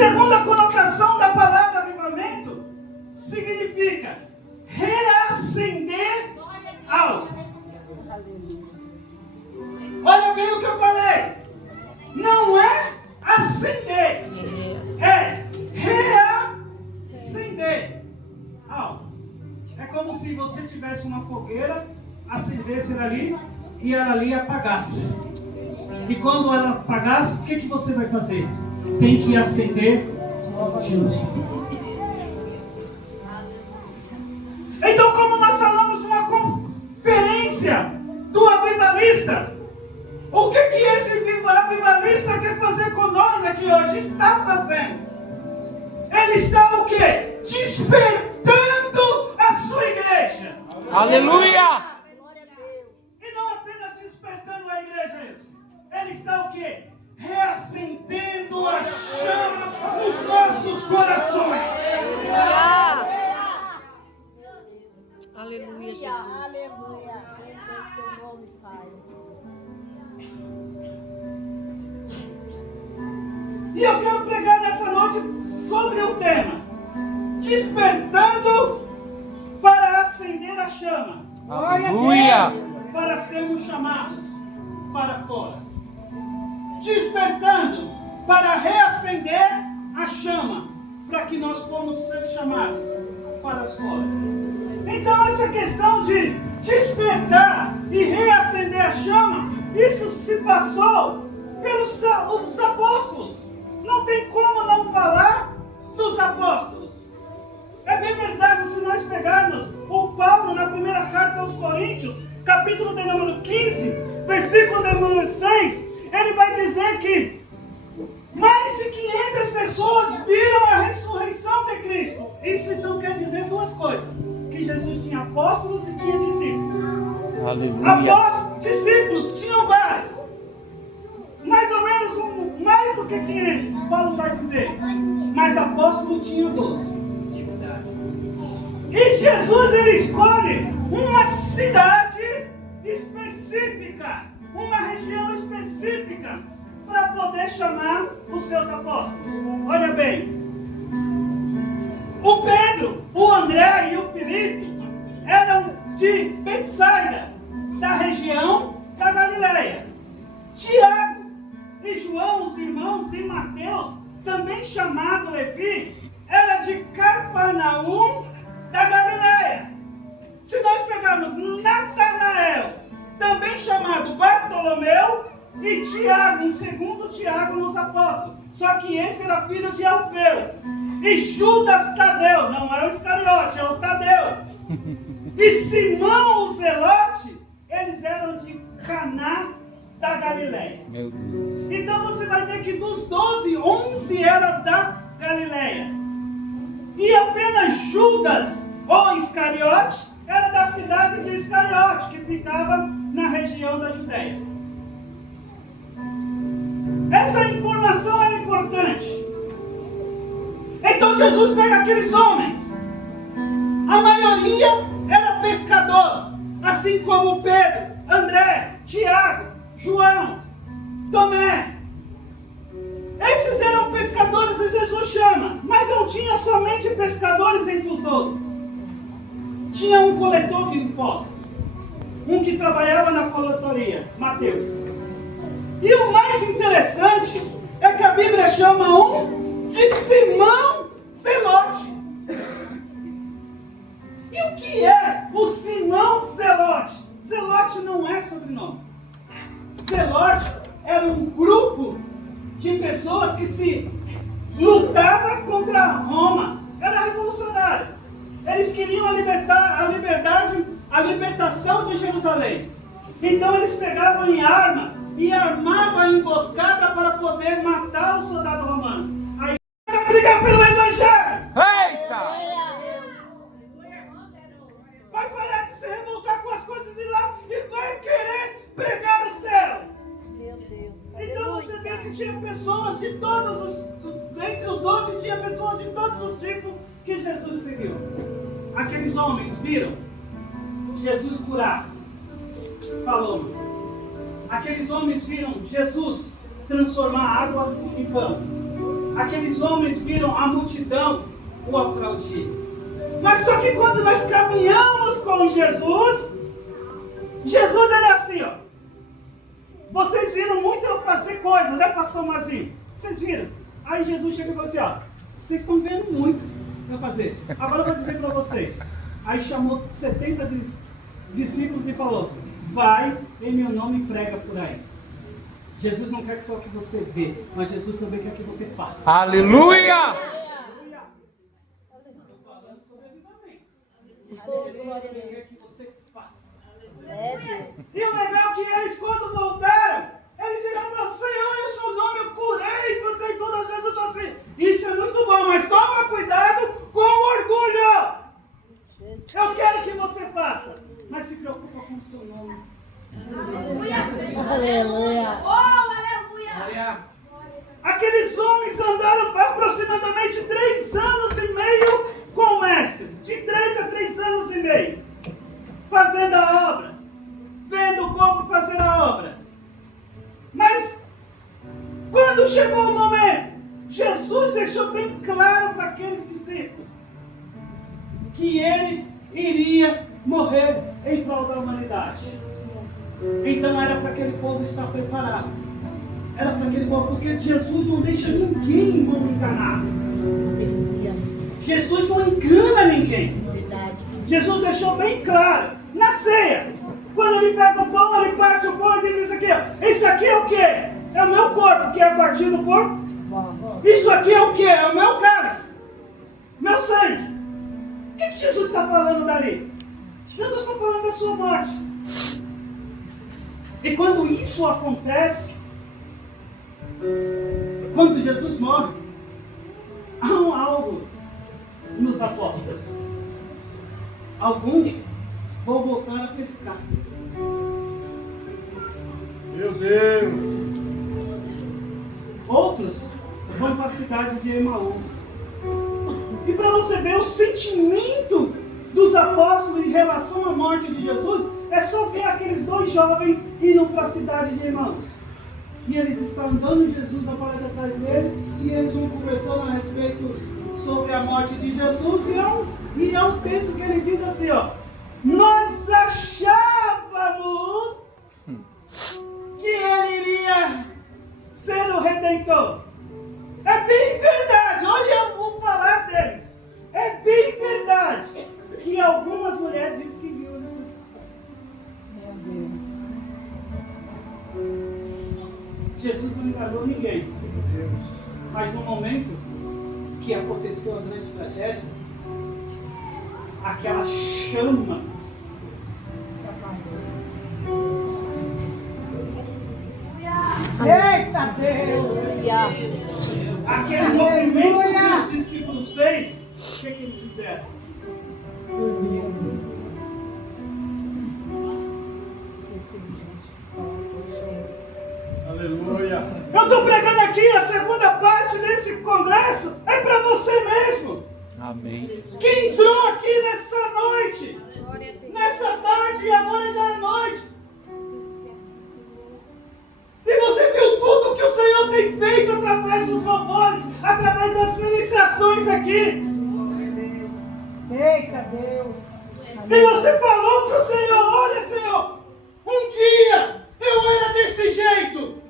Segunda conotação da palavra avivamento significa reacender algo. Olha bem o que eu falei. Não é acender, é reacender algo. É como se você tivesse uma fogueira, acendesse ela ali e ela ali apagasse. E quando ela apagasse, o que você vai fazer? Tem que acender novamente. Então, como nós falamos numa conferência do avivalista, o que esse avivalista quer fazer com nós aqui hoje? Está fazendo. Ele está o quê? Despertando a sua igreja. Aleluia! E não apenas despertando a igreja, ele está o quê? Reacendendo a chama nos nossos corações. Aleluia, Jesus. Aleluia. Teu nome, Pai. E eu quero pregar nessa noite sobre o tema: despertando para acender a chama. Aleluia! Para sermos chamados para fora. Despertando para reacender a chama, para que nós possamos ser chamados para fora. Então essa questão de despertar e reacender a chama, isso se passou pelos os apóstolos. Não tem como não falar dos apóstolos. É bem verdade, se nós pegarmos o Paulo na primeira carta aos Coríntios, capítulo de número 15, versículo de número 6, ele vai dizer que mais de 500 pessoas viram a ressurreição de Cristo. Isso então quer dizer duas coisas: que Jesus tinha apóstolos e tinha discípulos. Aleluia! Apóstolos, discípulos tinham vários, mais ou menos mais do que 500, Paulo vai dizer, mas apóstolos tinham 12. E Jesus, ele escolhe uma cidade específica, uma região específica, para poder chamar os seus apóstolos. Olha bem, o Pedro, o André e o Filipe eram de Betsaida, da região da Galileia. Tiago e João, os irmãos, e Mateus, também chamado Levi, era de Cafarnaum, da Galileia. Se nós pegarmos Natanael, também chamado Bartolomeu, e Tiago, um segundo Tiago nos apóstolos, só que esse era filho de Alfeu, e Judas Tadeu, não é o Iscariote, é o Tadeu, e Simão o Zelote, eles eram de Caná da Galileia. Meu Deus. Então você vai ver que dos 12, 11 eram da Galileia. E apenas Judas, ou Iscariote, era da cidade de Iscariote, que ficava na região da Judéia. Essa informação é importante. Então Jesus pega aqueles homens. A maioria era pescador, assim como Pedro, André, Tiago, João, Tomé. Esses eram pescadores e Jesus chama, mas não tinha somente pescadores entre os 12. Tinha um coletor de impostos, um que trabalhava na coletoria, Mateus. E o mais interessante é que a Bíblia chama um de Simão Zelote. E o que é o Simão Zelote? Zelote não é sobrenome. Zelote era um grupo de pessoas que se lutava contra Roma. Era revolucionário. Eles queriam a liberdade, a libertação de Jerusalém. Então eles pegavam em armas e armavam a emboscada para poder matar o soldado romano. Aí vai brigar pelo evangelho. Eita! Vai parar de se revoltar com as coisas de lá e vai querer pregar o céu. Meu Deus. Então você vê que tinha pessoas de todos os... Entre os 12 tinha pessoas de todos os tipos que Jesus seguiu. Aqueles homens viram Jesus curar paloma. Aqueles homens viram Jesus transformar água em pão. aqueles homens viram a multidão o aplaudir. Mas só que quando nós caminhamos com Jesus, Jesus ele é assim, ó. Vocês viram muito eu fazer coisas, né, pastor Mazinho? Vocês viram? Aí Jesus chega e fala assim, ó, vocês estão vendo muito eu fazer. Agora eu vou dizer para vocês. Aí chamou 70 discípulos e falou, vai em meu nome e prega por aí. Jesus não quer só que você vê, mas Jesus também quer que você faça. Aleluia! Ele quer que você faça. É Deus. E o legal é que eles, quando voltaram, eles chegaram e falaram, Senhor, em seu nome eu curei, você todas as vezes eu estou assim. Isso é muito bom, mas toma cuidado com o orgulho. Eu quero que você faça, mas se preocupa com o seu nome. Aleluia. Aqueles homens andaram aproximadamente 3 anos e meio com o mestre. De 3 a 3 anos e meio. Fazendo a obra. Vendo o povo fazer a obra. Mas, quando chegou o momento, Jesus deixou bem claro para aqueles discípulos que ele iria morrer em prol da humanidade. Então era para aquele povo estar preparado. Era para aquele povo, porque Jesus não deixa ninguém como enganado. Jesus não engana ninguém. Jesus deixou bem claro. Na ceia, quando ele pega o pão, ele parte o pão e diz isso aqui, ó. Isso aqui é o quê? É o meu corpo que é partido por... Isso aqui é o quê? É o meu cálice. Meu sangue. O que Jesus está falando dali? Jesus está falando da sua morte. E quando isso acontece, quando Jesus morre, há algo nos apóstolos. Alguns vão voltar a pescar. Meu Deus! Outros vão para a cidade de Emaús. E para você ver o sentimento dos apóstolos em relação à morte de Jesus, é só ver aqueles 2 jovens indo para a cidade de Emaús. E eles estão andando, Jesus aparece atrás dele, e eles vão conversando a respeito sobre a morte de Jesus, e é um texto que ele diz assim, ó, nós achávamos que ele iria ser o Redentor. É bem verdade, olha, eu vou falar deles. É bem verdade que algumas mulheres dizem que viu Jesus. Jesus não enganou ninguém. Mas no momento que aconteceu a grande tragédia, aquela chama Eita Deus! aquele movimento que os discípulos fez, o que eles fizeram? Aleluia! Eu estou pregando aqui a segunda parte desse congresso, é para você mesmo, Amém. que entrou aqui nessa noite, nessa tarde e agora já é noite. E você viu tudo que o Senhor tem feito através dos louvores, através das ministrações aqui. Eita Deus! E você falou para o Senhor, olha Senhor, um dia eu era desse jeito.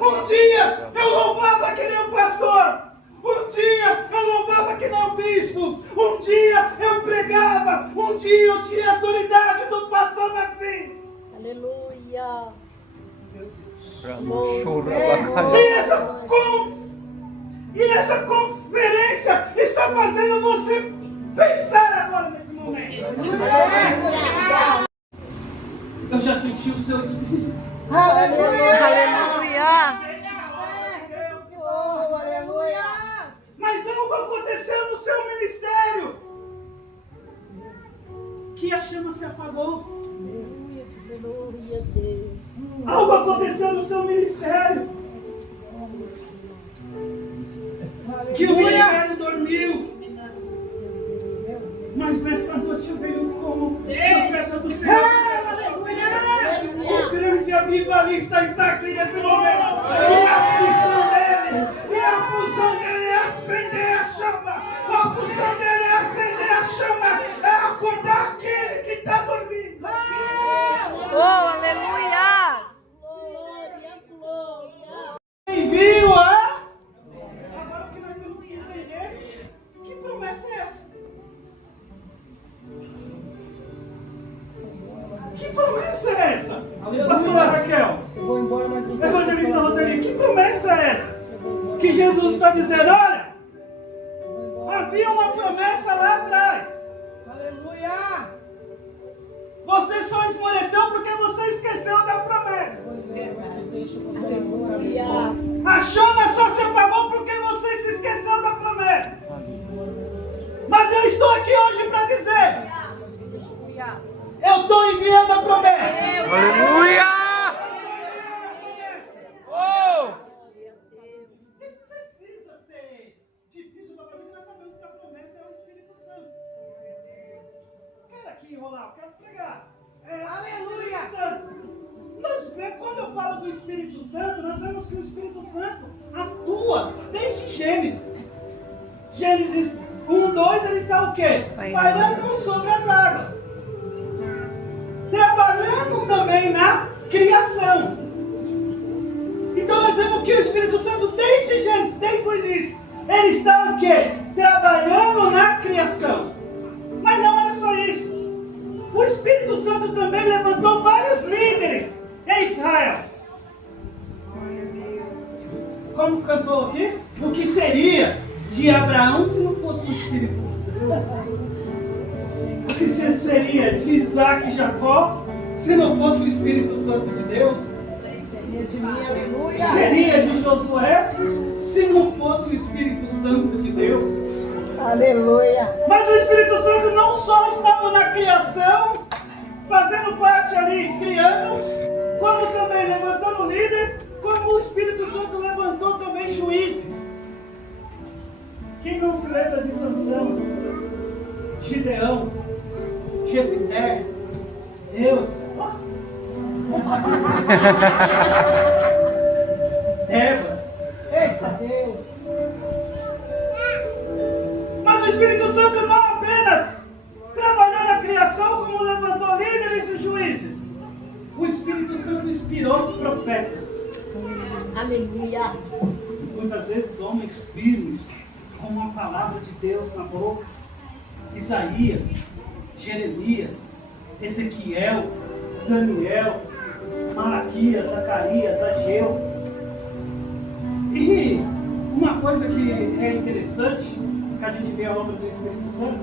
Um dia eu louvava que nem o pastor. Um dia eu louvava que nem o bispo. Um dia eu pregava. Um dia eu tinha a autoridade do pastor Marcinho. Aleluia. E essa conferência está fazendo você pensar agora nesse momento. Eu já senti o seu espírito. Aleluia! Mas algo aconteceu no seu ministério que a chama se apagou. Aleluia, Deus. Algo aconteceu no seu ministério promessa é essa? Que Jesus está dizendo, olha, havia uma promessa lá atrás. Aleluia! Você só esmoreceu porque você esqueceu da promessa. Aleluia. A chama só se apagou porque você se esqueceu da promessa. Mas eu estou aqui hoje para dizer, eu estou enviando a promessa. Aleluia! Oh! Precisa ser difícil para mim, nós sabemos que a promessa é o Espírito Santo. Quero aqui enrolar, quero pregar. Aleluia! Quando eu falo do Espírito Santo, nós vemos que o Espírito Santo atua desde Gênesis. Gênesis 1, 2, ele está o quê? Pairando sobre as águas. Trabalhando também na criação. Então nós vemos que o Espírito Santo, desde Gênesis, desde o início, ele está o quê? Trabalhando na criação. Mas não era só isso. O Espírito Santo também levantou vários líderes em Israel. Como cantou aqui? O que seria de Abraão se não fosse o Espírito de Deus? O que seria de Isaac e Jacó se não fosse o Espírito Santo de Deus? Seria de Josué se não fosse o Espírito Santo de Deus? Aleluia. Mas o Espírito Santo não só estava na criação, fazendo parte ali, criando, como também levantando líder, como o Espírito Santo levantou também juízes. Quem não se lembra de Sansão, Gideão, Jefté, Deus, Débora, eita Deus. Mas o Espírito Santo não apenas trabalhou na criação, como levantou líderes e juízes. O Espírito Santo inspirou profetas. Aleluia. Muitas vezes homens firmes, com uma palavra de Deus na boca. Isaías, Jeremias, Ezequiel, Daniel, Malaquias, Zacarias, Ageu. E uma coisa que é interessante, que a gente vê a obra do Espírito Santo,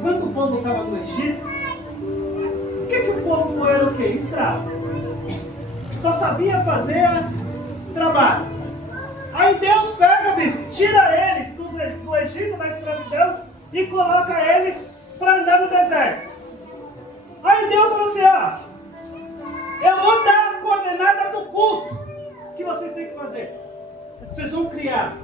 quando o povo estava no Egito, o que o povo era o quê? Escravo. Só sabia fazer trabalho. Aí Deus pega, bicho, tira eles do Egito, da escravidão, e coloca eles para andar no deserto. Aí Deus falou assim, ó, eu vou dar a coordenada do culto que vocês têm que fazer. Vocês vão criar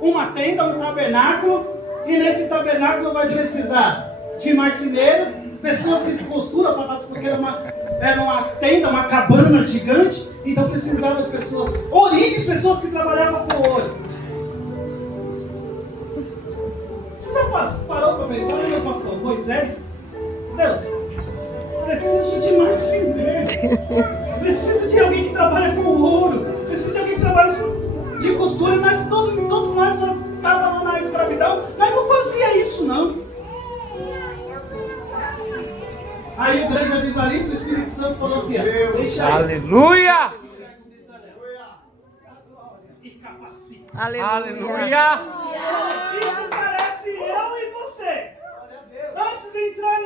uma tenda, um tabernáculo, e nesse tabernáculo vai precisar de marceneiro, pessoas que costuram para fazer, porque era uma tenda, uma cabana gigante, então precisava de pessoas, origem, pessoas que trabalhavam com ouro. Você já parou para pensar, meu pastor Moisés? Deus, preciso de marceneiro, preciso de alguém que trabalha com ouro, preciso de alguém que trabalha de costura, mas todos nós estávamos na escravidão, mas não fazia isso não. Aí o grande avivalista, o Espírito Santo falou assim, deixa aí. Aleluia! E capacita. Aleluia! Isso parece eu e você. Antes de entrar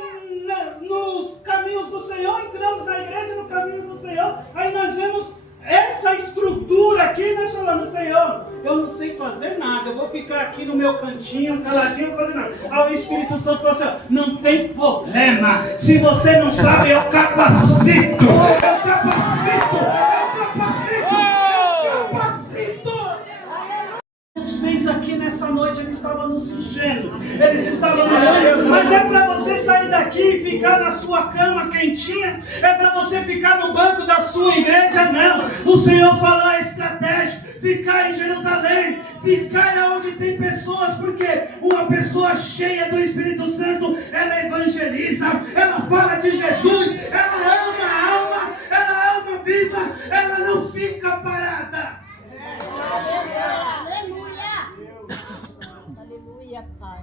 nos caminhos do Senhor, entramos na igreja no caminho do Senhor, aí nós vemos essa estrutura aqui, nós falamos, Senhor, eu não sei fazer nada, eu vou ficar aqui no meu cantinho, caladinho, não fazer nada. Aí o Espírito Santo falou assim, não tem problema, se você não sabe, eu capacito, Deus fez aqui nessa noite, Ele estava nos ungendo, eles estavam nos ungendo, mas é para você sair daqui e ficar na sua cama quentinha, é para você ficar no banco da sua igreja, não. O Senhor falou a estratégia, ficar em Jerusalém, ficar onde tem pessoas, porque uma pessoa cheia do Espírito Santo, ela evangeliza, ela fala de Jesus, ela ama a alma, ela ama a vida, ela não fica parada. Aleluia. Aleluia, Pai.